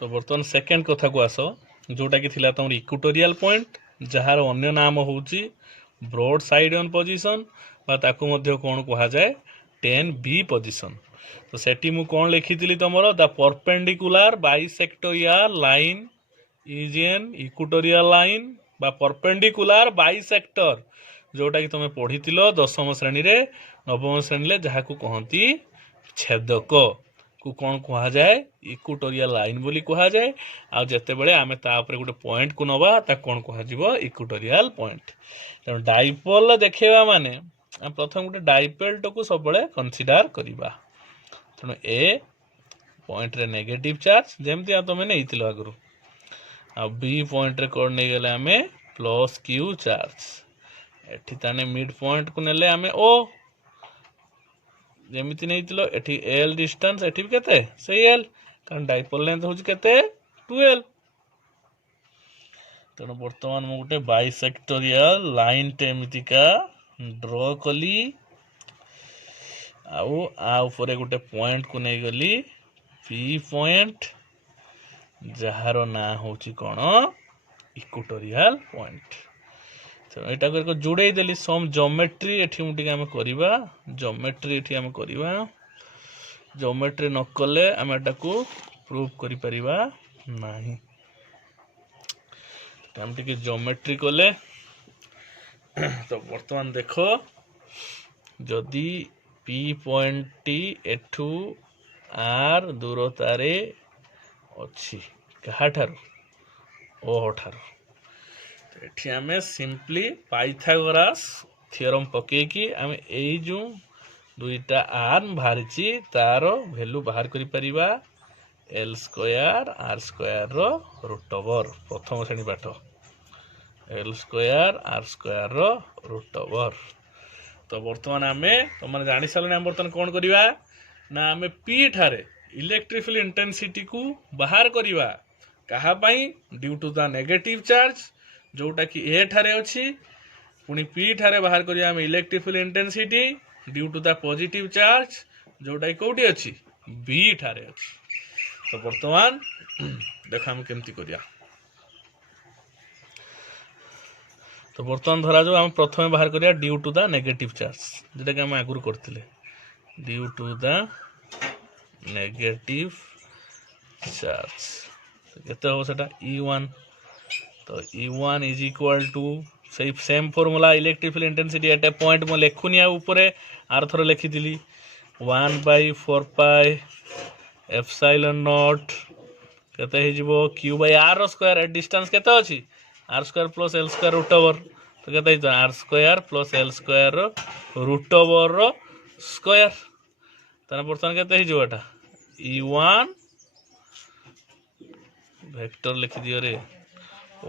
तो बर्तमान सेकेंड कथा को आस जोटा कि थिला तुम इक्वेटोरियल पॉइंट जार अन्य नाम होची ब्रॉड साइड ऑन पोजीशन बा ताकू मध्य कोन कहा जाए 10B पोजीशन। तो सेठी मु कोन लिखितिली तमरो the perpendicular bisectorial line is an equatorial line बा परपेंडिकुलर बाइसेक्टर जोटा कि तुम पढ़ीतिलो दशम श्रेणी रे नवम श्रेणी रे जहा को कहंती छेदक को कौन कहा जाए इक्वेटोरियल लाइन बोली कहा जाए। आ जते बेले आमे ता ऊपर गोटे पॉइंट को नबा ता कौन कहा जिवो इक्वेटोरियल पॉइंट। तेणु डाइपोल देखा माने प्रथम गोटे डाइपोल को सब बेले कंसीडर करिबा। तेणु ए पॉइंट रे नेगेटिव चार्ज जेमती तुम नहीं आगु आ बी पॉइंट रे कोड नहीं गले आमे प्लस क्यू चार्ज एठी ताने मिड पॉइंट को नेले आमे ओ जेमिति नहीं एठी एल डिस्टेंस एठी केते से एल कारण डाइपोल लेंथ होची केते 12। तेणु वर्तमान मु गोटे बाइसेक्टोरियल लाइन टे एमितिका ड्रॉ कली आउ आ ऊपर गोटे पॉइंट को नहीं गली पी पॉइंट जहार ना होची कोन इक्वेटोरियल पॉइंट। तो एटा को जोड़े देली सम ज्योमेट्री एठी मुटी हम करबा ज्योमेट्री एठी हम करबा ज्योमेट्री न कले हम एटा को प्रूव करि परिबा नाही। हम टिके ज्योमेट्री कले तो वर्तमान देखो जदि पी पॉइंट टी एठू आर दूरतारे अछि कहा ठारो ओ ठारो एठी आमे सिंपली पाइथागोरस थ्योरम पकेकी आमे एई जो दुईटा आर्म बाहरिची तारो वैल्यू बाहर करि परिबा एल स्क्वायर आर स्क्वायर रो रूट ओवर प्रथम श्रेणी पाठ एल स्क्वायर आर स्क्वायर रो रूट ओवर। तो वर्तमान आमे तुम जानि सालने हम वर्तमान कोन करिबा ना आमे पी ठारे इलेक्ट्रिक फील्ड इंटेंसिटी को बाहर करिबा कहा पई due to the negative charge जोटा कि ए ठारे अछि पुनी पी ठारे बाहर करिया हम electric field intensity due to the positive charge जोटा कि कोठी अछि बी ठारे अछि। तो वर्तमान देखा हम केमती करिया। तो वर्तमान धरा जो हम प्रथम बाहर करिया due to the negative charge जेटा कि हम आगुर करथिले due to the negative charge केते हो सेटा E1। तो E1 is equal to same formula electric field intensity at a point मो लेखुनी आ ऊपर आर थर लिखी दिली 1/4 पाई एप्सिलॉन नॉट केते हे जिवो q by r whole square at distance केते अछि r square plus l square root over. तो केते हितो r square plus l square रो रूट ओवर रो स्क्वायर तने वर्तमान केते हे जिवो एटा E1 वेक्टर लिखि दियो रे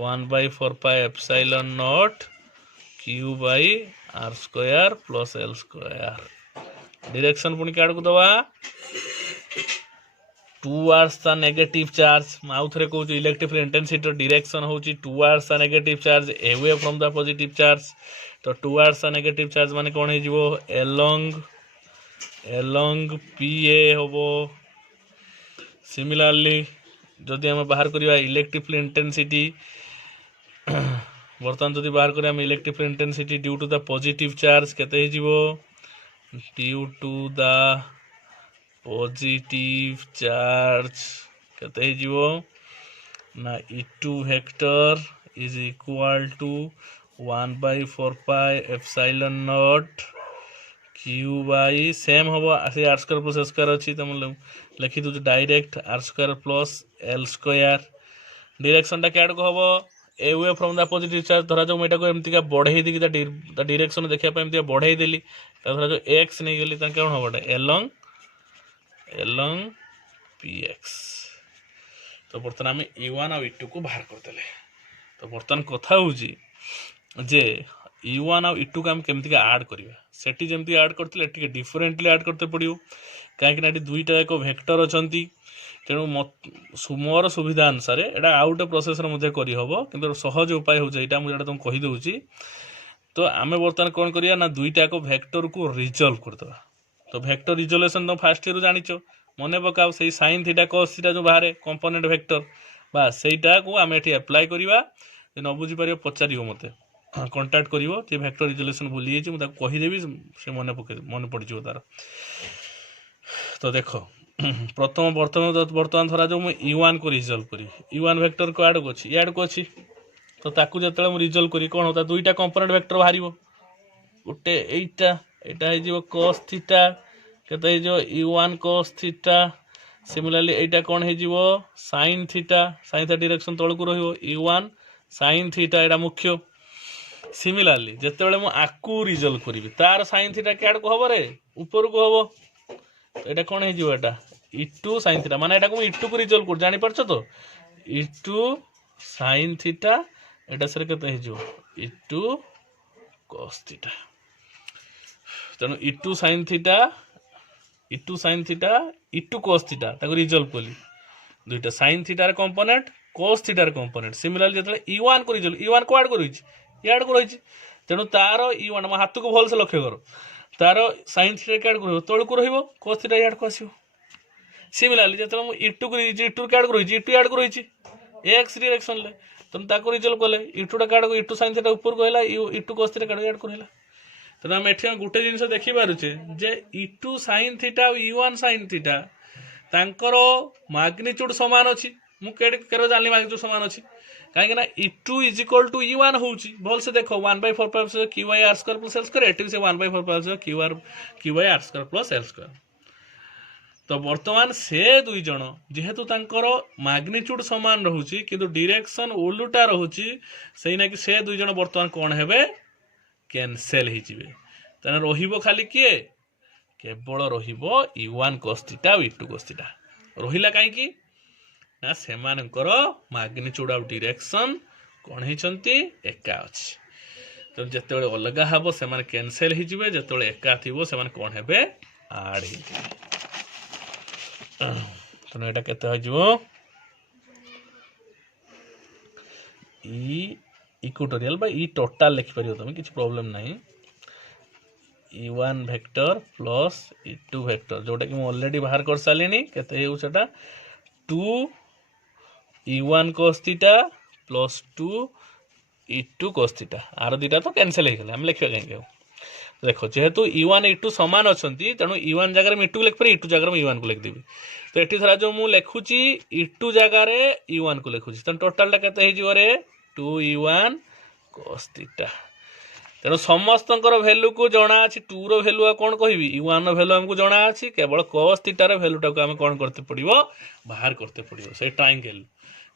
1/4 pi epsilon naught q by r square plus l square direction पुनी काड को दवा टुवर्ड्स द नेगेटिव चार्ज माउ थरे कहू इलेक्ट्रिक फील्ड इंटेंसिटी डायरेक्शन होची towards the negative charge away from the positive charge. तो टुवर्ड्स द नेगेटिव चार्ज माने कोन हे जिवो अलोंग pa होबो। सिमिलरली जदि हम बाहर करिया इलेक्ट्रिक फील्ड इंटेंसिटी वर्तमान जदि बाहर करिया हम electric field intensity due to the positive charge केते हे जिवो due to the positive charge केते हे जिवो ना E2 vector is equal to 1/4 pi epsilon naught q by same होबो आसे r square plus s square अछि तम लिखि दु direct r square plus l square direction ता कैड को होबो away from the positive charge धरा जो मेटा को एमती का बढ़ाई दी द डायरेक्शन देखिया पे एमती बढ़ाई देली धरा जो x नहीं गेली त कोन होबो अलोंग px। तो वर्तमान हम E1 और E2 को बाहर कर देले। तो वर्तमान कथा होजी जे E1 और E2 को हम केमती का ऐड करिवा सेठी जेमती ऐड करथिले एठी डिफरेंटली ऐड करते पड़ियो काहे कि ना एठी दुईटा एक वेक्टर अछंती। तेणु मोर सुविधा अनुसार एटा आउट प्रोसेस रे मध्ये करी हबो किंतु सहज उपाय हो जे एटा मु जेटा तुम कहि दउची। तो आमे वर्तमान कोन करिया ना दुईटा को वेक्टर को रिजॉल्व कर दवा। तो वेक्टर रिजोल्यूशन तो फर्स्ट ईयर जानिचो मन पकाओ से sin थीटा cos थीटा जो बाहर कंपोनेंट वेक्टर बस सेटा को आम ये अप्लाई करवा न बुझीपर पचार मत कंटाक्ट कर वेक्टर रिजोल्यूशन भूली जाइए कहीदेवी से मन पड़ तार। तो देख प्रथम बर्तमान धरा जो मुझे U1 को रिजल्व करी U1 वेक्टर को आड़ को अच्छी याड को अच्छी तो ताकू जो रिजल्व करी कौन होता दुईटा कंपोनेंट वेक्टर बाहर गोटे यहाँ cos थीटा केते U1 cos थीटा सिमिलरली एटा कौन हो sin थीटा डायरेक्शन तल को रहिबो U1 sin थीटा एटा मुख्य। सिमिलरली जिते मुझे आकू रिजल्व करी तार sin थीटा क्या को हम रे ऊपर को हम तो ये कौन हो E2 sin थीटा माने को E2 को रिजल्व कर जानी पारछ तो E2 sin थीटा एटा सर केते हो E2 cos थीटा तेणु E2 sin theta E2 cos theta ताको रिजल्व कली दुईटा sin थीटा रे कंपोनेंट cos थीटा रे कंपोनेंट सिमिलरली जतले E1 को रिजल्व E1 को ऐड कर याड को रही तेणु तार E1 मो हाथ को भल से लक्ष्य कर तार sin थीटा क्या कर तल को रहिबो cos थीटा याड को आसीबो। सिमिलरली जतले मो E2 को E2 क्या ऐड कर E2 ऐड कर x डायरेक्शन ले तेणु ताको रिजल्व कले E2 टा क्या E2 sin थीटा ऊपर को हैला E2 cos थीटा क्या ऐड कर हैला तेणु आम एठी गोटे जिनस देखि पारुछे जे E2 sin थीटा और E1 sin थीटा तांकर मैग्नीट्यूड समान अछि मु केरो जानली मैग्नीट्यूड समान अछि कहीं ना E2 is equal to E1 होउची भल से देखो 1/4 q by r square plus l square eighty से 1/4 q by r square plus l square. तो वर्तमान से दुई जन जेहेतु तांकर मैग्नीट्यूड समान रहउची किंतु डायरेक्शन उल्टा रहउची सेही ना कि से दुई जन वर्तमान कोन हेबे कैंसिल ही जिवे तने रहिबो खाली किए केवल रहिबो U1 cos थीटा और E2 cos थीटा रहिला काहे कि ना सेमानकर मैग्नीट्यूड ऑफ डायरेक्शन कोन हिचंती एका अछि तो जते बेले अलगा हबो से माने कैंसिल ही जिवे जते बेले एका थिबो से माने कोन हेबे ऐड ही जिवे तो एटा केते हो जिवो ई इक्वेटोरियल बा ई टोटल लिखि परियो तमे किछ प्रॉब्लम नाही E1 vector plus E2 vector जोटा कि मैं ऑलरेडी बाहर कर सालिनी केते हेउ सेटा 2 E1 cos theta plus 2 E2 cos theta आर दुटा तो कैंसिल हो गला हम लिखियो जाएंगे देखो जेहेतु E1 E2 समान अछंती तेणु E1 जगह में E2 को लिख पर E2 जगह में E1 को लिख देबी तो एठी थरा जो मु लिखुची E2 जगह रे E1 को लिखुची त टोटल टा केते हे जिवो रे 2 E1 cos थीटा तेणु समस्तंकर वैल्यू को जना अछि 2 रो वैल्यू कोन कहबी E1 रो वैल्यू हमको जना अछि केवल cos थीटा रो वैल्यू टा को हम कोन करते पड़िबो बाहर करते पड़िबो से ट्रायंगल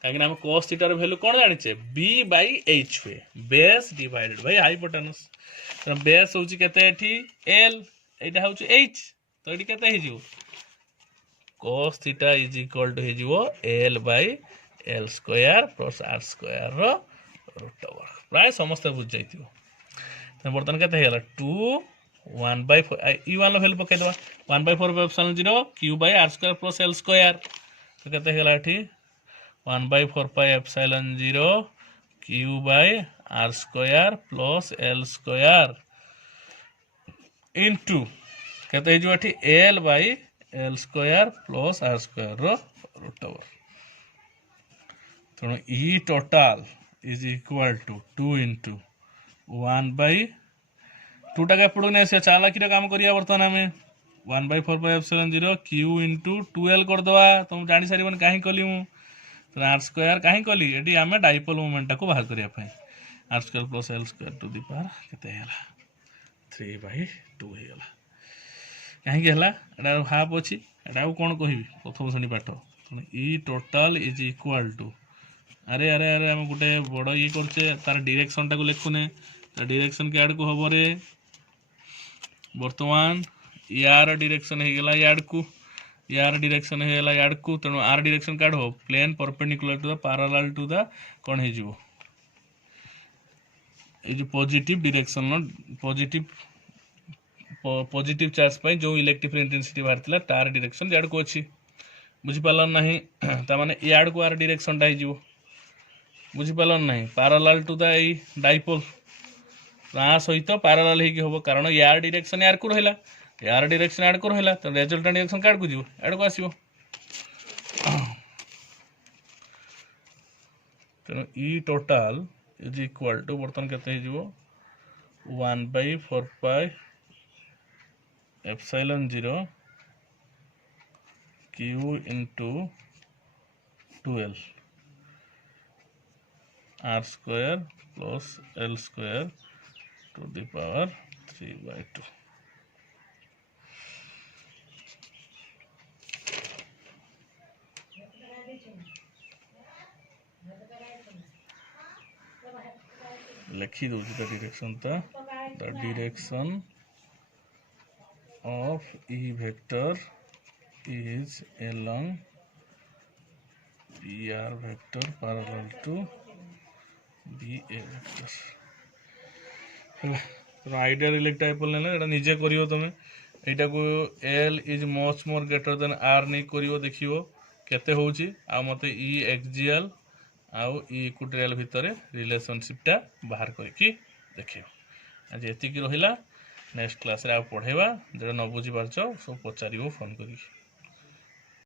काहे हम cos थीटा रो वैल्यू कोन जानि छे b/h हुए बेस डिवाइडेड बाय हाइपोटेनस तो बेस होची केते एठी l एटा होची h तो एठी केते हे जिवो cos theta is equal to हे जिवो l/l square plus r square रो रूट ओवर प्राय समस्त बुझ जाइतिबो तो बर्तन केते हेला 2 1/4 E1 लो वैल्यू पके दवा 1/4 epsilon 0 q by r square plus l square तो केते हेला एठी 1/4 pi epsilon 0 q by r square plus l square into केते हे जो एठी l by l square plus r square row root over तो E total is equal to 2 into 1/2 टाका पड़ो ने से चाला की काम करिया बर्तमान हमें 1/4 pi epsilon 0 q into 2l कर दवा तुम जानि सारिबन काहे कली मु तो r स्क्वायर काहे कली एडी हमें डाइपोल मोमेंट को बाहर करिया पई r square plus l square to the power केते हैला 3/2 हे गला काहे के हला एडा हाफ अछि एडा कोन कहिबी प्रथम श्रेणी पाठ तो E total is equal to अरे अरे अरे हम गोटे बड़ ये करछे तार डायरेक्शन टा को लिखुने तार डायरेक्शन के आड़ को हबो रे वर्तमान यार डायरेक्शन हे गेला याड को यार डायरेक्शन हे गेला याड को तनो आर डायरेक्शन काढ हो plane perpendicular to the parallel to the कोन हे जिवो ए जो पॉजिटिव डायरेक्शन नो पॉजिटिव चार्ज पाई जो इलेक्ट्रिक इंटेंसिटी बाहरतिला तार डायरेक्शन याड को अछि बुझि पालन नाही ता माने याड को आर डायरेक्शन टा हे जिवो बुझी पालन नहीं पैरेलल टू द डाइपोल ता सहित पैरेलल हे कि होबो कारण यार डायरेक्शन यार को रहला यार डायरेक्शन ऐड कर होला तो रिजल्टेंट डायरेक्शन कार्ड को जीव ऐड को आसीबो तेणु ई टोटाल इज इक्वल टू बर्तन केते हे जीवो 1/4 pi epsilon 0 q into 2l r square plus l square to the power 3/2 लिखी दो the direction of E vector is along PR vector parallel to BA vector तो ideal electric dipole ने एटा निजे करियो तमे एटा को L is much more greater than R नहीं करियो देखियो केते होउची आ मते E एक्सियल आउ E इक्विटोरियल भितरे रिलेशनशिप टा बाहर करके देखियो आज एति की रहिला नेक्स्ट क्लास रे आ पढेबा जे न बुझी पारछो सब पचारियो फोन करी।